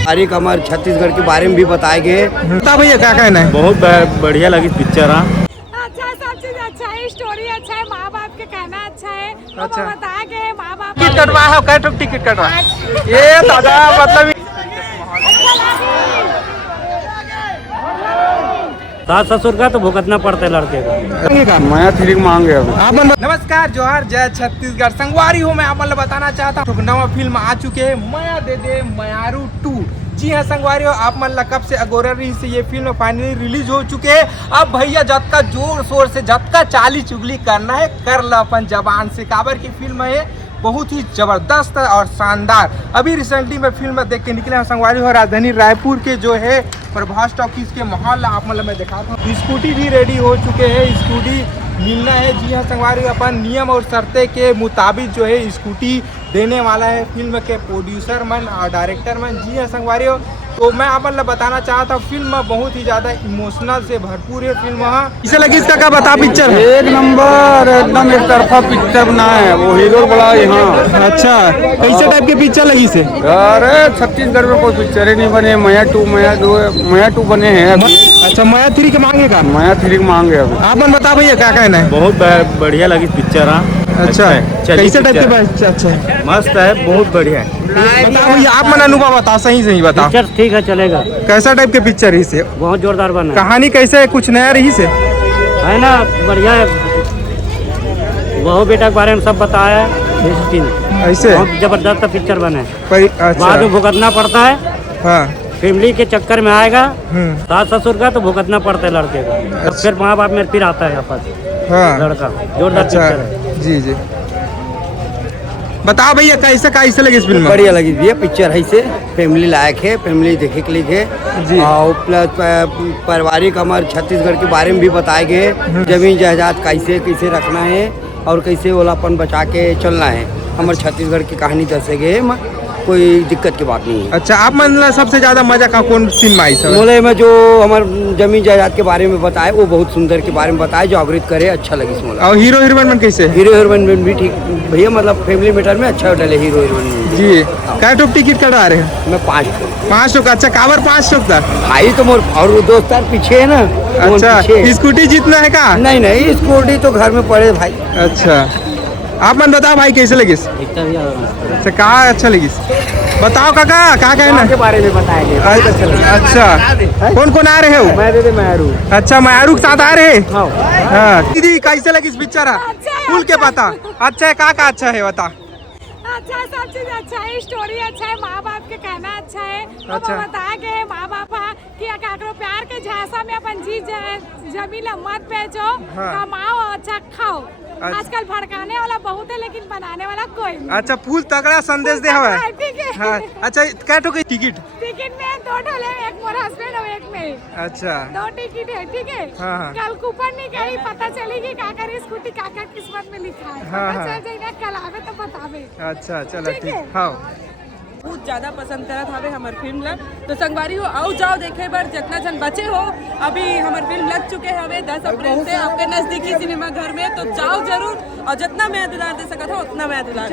तारीख हमारे छत्तीसगढ़ के बारे में भी बताए गए। बता भैया क्या कहना है? बहुत बढ़िया लगी पिक्चर। अच्छा, सब चीज अच्छा है, स्टोरी अच्छा है, माँ बाप के कहना अच्छा है। अच्छा। बताया गया माँ बाप टिकट कटवा है, कै ठो टिकट कटवा ये दादा मतलब सास ससुर का तो भुगतना पड़ता है लड़के का। मैं ठीक मांगे आप। नमस्कार, जोहार, जय छत्तीसगढ़। संगवारी हो, मैं आप बताना चाहता हूँ नवा फिल्म आ चुके हैं, माया दे दे मयारू 2। जी हाँ संगवारी हो, आप मन कब से अगोरा रही से ये फिल्म फाइनली रिलीज हो चुके हैं। अब भैया जतका जोर शोर से जतका चाली चुगली करना है कर लो अपन जबान से। काबर की फिल्म है बहुत ही जबरदस्त और शानदार। अभी रिसेंटली मैं फिल्म देख के निकले हैं संगवारी हो, राजधानी रायपुर के जो है प्रभास टॉकीज के माहौल आप मतलब मैं दिखाता हूँ। स्कूटी भी रेडी हो चुके हैं, स्कूटी मिलना है। जी हाँ संगवारी, अपन नियम और शर्तें के मुताबिक जो है स्कूटी देने वाला है फिल्म के प्रोड्यूसर मन और डायरेक्टर मन। जी हाँ संगवारी हो, तो मैं आप मतलब बताना चाहता हूँ फिल्म बहुत ही ज़्यादा इमोशनल से भरपूर है फिल्म। इसे लगी इसका क्या बता पिक्चर एक नंबर एकदम एक तरफा पिक्चर बना है, वो हीरो बड़ा यहाँ। अच्छा, कैसे टाइप के पिक्चर लगी से? अरे छत्तीसगढ़ में कोई पिक्चर ही नहीं बने। माया टू बने हैं अभी। अच्छा, माया 3 के मांगेगा? माया 3 मांगे अभी। आप बता भैया क्या कहना है? बहुत बढ़िया लगी पिक्चर। अच्छा, कैसे टाइप के? अच्छा है, मस्त है, बहुत बढ़िया है। बता भैया आप मन अनुभव बता, सही बता। पिक्चर ठीक है, चलेगा। कैसा टाइप के पिक्चर रही से? बहुत जोरदार बना है। कहानी कैसे है, कुछ नया रही से? है ना, बढ़िया है। बहू बेटा के बारे में सब बताया है। ऐसे बहुत जबरदस्त पिक्चर बना है। अच्छा। बाद में भुगतना पड़ता है। हाँ। फैमिली के चक्कर में आएगा सास ससुर का तो भुगतना पड़ता है लड़के का। तब फिर माँ बाप में फिर आता है आपस हाँ। लड़का। जोरदार अच्छा, पिक्चर है। जी बताओ भैया कैसे लगी इस फिल्म? बढ़िया लगी भैया पिक्चर है से, फैमिली लायक है, फैमिली देखे के लिए जी। है। और प्लस पारिवारिक हमारे छत्तीसगढ़ के बारे में भी बताए गए। जमीन जायदाद कैसे रखना है और कैसे ओलापन बचा के चलना है। हमारे छत्तीसगढ़ की कहानी दर्शे गए, कोई दिक्कत की बात नहीं है। अच्छा, आप मतलब सबसे ज्यादा मजा का कौन सीन में आई? मोले में जो हमारे जमीन जायदाद के बारे में बताए वो बहुत सुंदर के बारे में बताए, जो अग्रित करे, अच्छा लगी इसमें। और हीरो हीरोइन कैसे? हीरो हीरोइन भी ठीक भैया, मतलब फैमिली मैटर में अच्छा डले हीरो हीरोइन जी। क्या टोप टिकट कटवा रहे हैं? मैं 5 टोक। अच्छा, कावर 5 टोक था भाई, तो मोर और दोस्त यार पीछे है ना। अच्छा, स्कूटी जीतना है का? नहीं, स्कूटी तो घर में पड़े भाई। अच्छा, आप मन बताओ भाई कैसे लगी? अच्छा, कहाँ अच्छा लगी? बताओ काका क्या कहना के बारे में बताया गया। अच्छा, कौन आ रहे हो? मैं दे मयारू। अच्छा, मयारू के साथ आ रहे हैं। हाँ। हाँ। दीदी कैसे लगी इस पिक्चर? खुल के बता। अच्छा है, का अच्छा है बता। अच्छा, सब चीज अच्छा है, स्टोरी अच्छा है, माँ बाप के कहना अच्छा है। अच्छा। बताया गया माँ बाप कि करो प्यार के झांसा में अपन जी जमीन मत बेचो। हाँ। कमाओ, अच्छा खाओ। अच्छा। आजकल भड़काने वाला बहुत है लेकिन बनाने वाला कोई नहीं। अच्छा, फूल तगड़ा संदेश दे हवा है। ठीक है। हाँ। अच्छा, क्या टो की टिकट? टिकट में 2 ढोले, एक मोर हस्बैंड और एक में। अच्छा, 2 टिकट है, ठीक है। हाँ। कल कूपन नहीं करी, पता चलेगी काकर स्कूटी काकर किस्मत में लिखा है। हाँ, पता हाँ। चल जाएगा, कल आवे तो बतावे। अच्छा, चलो ठीक ठीक। है। हाँ। बहुत ज़्यादा पसंद करत हवे हमार फिल्म ला, तो संगवारी हो आओ जाओ देखे बर। जितना जन बचे हो, अभी हमार फिल्म लग चुके हवे 10 अप्रैल से आपके नजदीकी सिनेमा घर में, तो जाओ जरूर। और जितना मैं दुलार दे सकता हूँ उतना मैं दुलार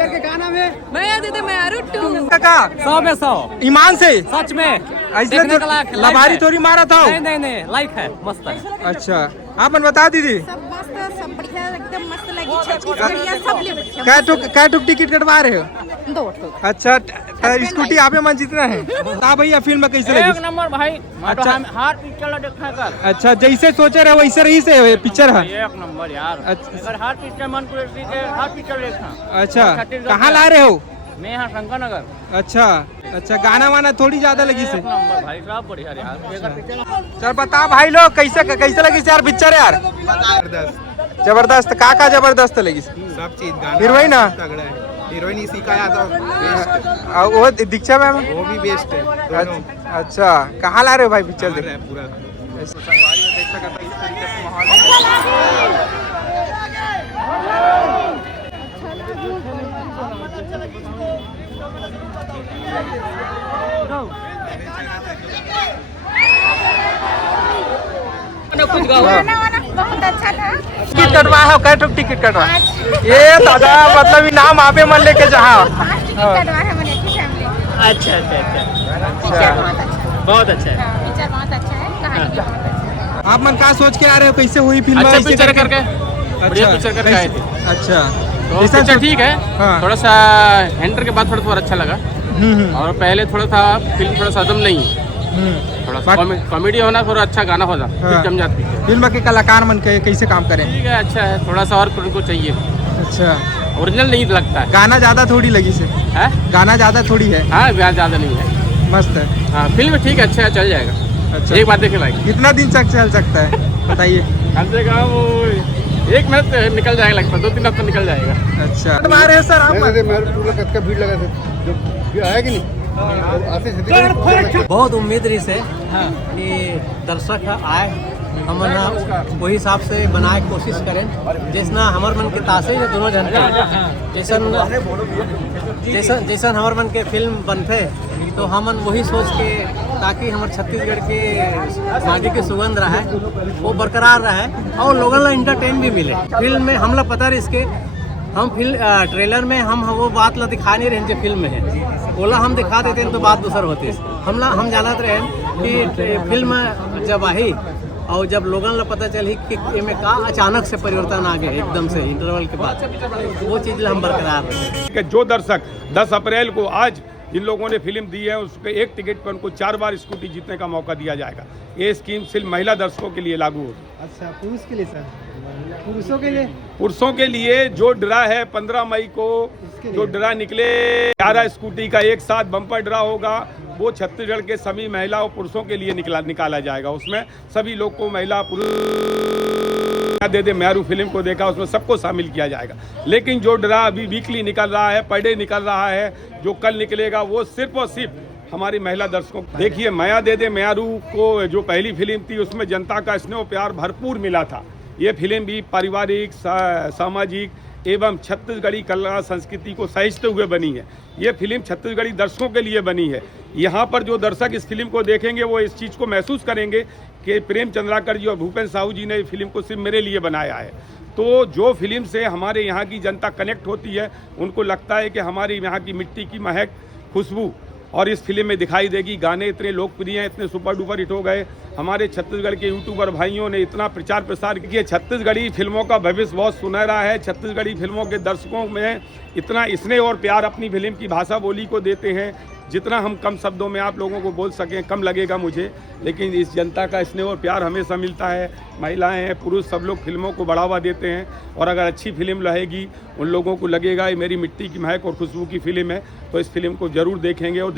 मैं दे दे मयारू 2। काका 100 में 100 ईमान से सच में ऐसे देखने तो का लायक लबारी है। थोड़ी मारा था। नहीं लाइक है, मस्त है। अच्छा, आप मन बता दीदी सब मस्त, सब बढ़िया, एकदम मस्त लगी। छत्तीसगढ़िया सब ले बढ़िया। क्या टुक टिकट कटवा रहे हो? 2 ठोक। अच्छा, स्कूटी आप मन जीतना है। बता भैया फिल्म कैसे एक लगी? नंबर भाई। अच्छा। हर पिक्चर देखा कर। अच्छा, जैसे सोचे रहे वैसे रही से पिक्चर है। एक नंबर यार। अच्छा। अगर हर पिक्चर मन को हर पिक्चर देखा। अच्छा, कहाँ ला रहे हो? मैं यहाँ शंकर नगर। अच्छा, गाना वाना थोड़ी ज्यादा लगी से। एक नंबर भाई साहब, बढ़िया यार। चल बता भाई लोग कैसे लगी यार पिक्चर यार? जबरदस्त। का जबरदस्त लगी? सब चीज हीरोइन ना? तगड़ा है। हीरोइन इसी का यादव बेस्ट है। वो दीक्षा मैम वो भी बेस्ट है दोनों। अच्छा, कहाँ ला रहे हो भाई पिक्चर देख? पूरा कुछ गाओ। बहुत अच्छा था। टिकट कटवा है कै ठो टिकट कटवा ये दादा मतलब इनाम आपे मन लेके जहाँ टिकट कटवा है मैंने की फैमिली। अच्छा अच्छा अच्छा पिक्चर बहुत अच्छा है। बहुत अच्छा है पिक्चर बहुत अच्छा है, कहानी भी बहुत अच्छा है। आप मन का सोच के आ रहे हो कैसे हुई फिल्म? अच्छा ऐसे पिक्चर करके अच्छा, बढ़िया पिक्चर करके आए थे अच्छा तो जैसा पिक्चर ठीक है हाँ। थोड़ा सा एंटर के बाद थोड़ा अच्छा लगा और पहले थोड़ा था फिल्म थोड़ा सा दम नहीं थोड़ा सा कॉमेडी होना थोड़ा अच्छा गाना होना हाँ। फिर जम जाती है फिल्म के कलाकार मन के कैसे काम करें? ठीक है अच्छा है थोड़ा सा और उनको चाहिए अच्छा ओरिजिनल नहीं लगता है गाना ज्यादा थोड़ी लगी से? हैं? गाना ज्यादा थोड़ी है? हाँ ब्याज ज़्यादा नहीं है मस्त है। हाँ फिल्म ठीक है अच्छा है चल जाएगा अच्छा एक बात देखे भाई कितना दिन तक चल सकता है बताइए? कम से कम 1 महीना तो निकल जाएगा लगता है 2-3 हफ्ता निकल जाएगा अच्छा कटवा रहे हो सर आप? का भीड़ लगा था जो भीड़ आया कि नहीं बहुत उम्मीद रही से कि दर्शक आए हम वही हिसाब से बनाए कोशिश करें जैसा हमार मन के तासे है दोनों जन के जैसन हमार मन के फिल्म बनते तो हमन वही सोच के ताकि हमारे छत्तीसगढ़ के माटी की सुगंध रहे वो बरकरार रहे और लोगों को इंटरटेन भी मिले। फिल्म में हमला पता रही इसके हम ट्रेलर में हम वो बात ला दिखा नहीं रहे जो फिल्म में है ओला हम दिखा देते हैं तो बात दूसर होती हम जानते रहे कि फिल्म जब आई और जब लोगों ला पता चली कि इनमें का अचानक से परिवर्तन आ गए एकदम से इंटरवल के बाद वो चीज़ हम बरकरार रहे कि जो दर्शक 10 अप्रैल को आज जिन लोगों ने फिल्म दी है उसके एक टिकट पर उनको 4 बार स्कूटी जीतने का मौका दिया जाएगा। ये स्कीम सिर्फ महिला दर्शकों के लिए लागू होगी। अच्छा पुरुष के लिए सर? पुरुषों के लिए? पुरुषों के लिए जो ड्रा है 15 मई को जो ड्रा निकले 11 स्कूटी का एक साथ बम्पर ड्रा होगा वो छत्तीसगढ़ के सभी महिला और पुरुषों के लिए निकाला जाएगा। उसमें सभी लोग को महिला पुरुष दे दे मैरू फिल्म को देखा उसमें सबको शामिल किया जाएगा। लेकिन जो ड्रा अभी वीकली निकल रहा है पर डे निकल रहा है जो कल निकलेगा वो सिर्फ और सिर्फ हमारी महिला दर्शकों देखिए माया दे दे मैरू को जो पहली फिल्म थी उसमें जनता का स्नेह प्यार भरपूर मिला था। ये फिल्म भी पारिवारिक सामाजिक एवं छत्तीसगढ़ी कला संस्कृति को सहेजते हुए बनी है। ये फिल्म छत्तीसगढ़ी दर्शकों के लिए बनी है। यहाँ पर जो दर्शक इस फिल्म को देखेंगे वो इस चीज़ को महसूस करेंगे कि प्रेम चंद्राकर जी और भूपेन्द्र साहू जी ने फिल्म को सिर्फ मेरे लिए बनाया है। तो जो फिल्म से हमारे यहाँ की जनता कनेक्ट होती है उनको लगता है कि हमारे यहाँ की मिट्टी की महक खुशबू और इस फिल्म में दिखाई देगी। गाने इतने लोकप्रिय हैं इतने सुपर डुपर हिट हो गए। हमारे छत्तीसगढ़ के यूट्यूबर भाइयों ने इतना प्रचार प्रसार किया। छत्तीसगढ़ी फिल्मों का भविष्य बहुत सुनहरा है। छत्तीसगढ़ी फिल्मों के दर्शकों में इतना स्नेह और प्यार अपनी फिल्म की भाषा बोली को देते हैं जितना हम कम शब्दों में आप लोगों को बोल सकें कम लगेगा मुझे। लेकिन इस जनता का स्नेह और प्यार हमेशा मिलता है। महिलाएं हैं पुरुष सब लोग फिल्मों को बढ़ावा देते हैं और अगर अच्छी फिल्म रहेगी उन लोगों को लगेगा ये मेरी मिट्टी की महक और खुशबू की फिल्म है तो इस फिल्म को ज़रूर देखेंगे और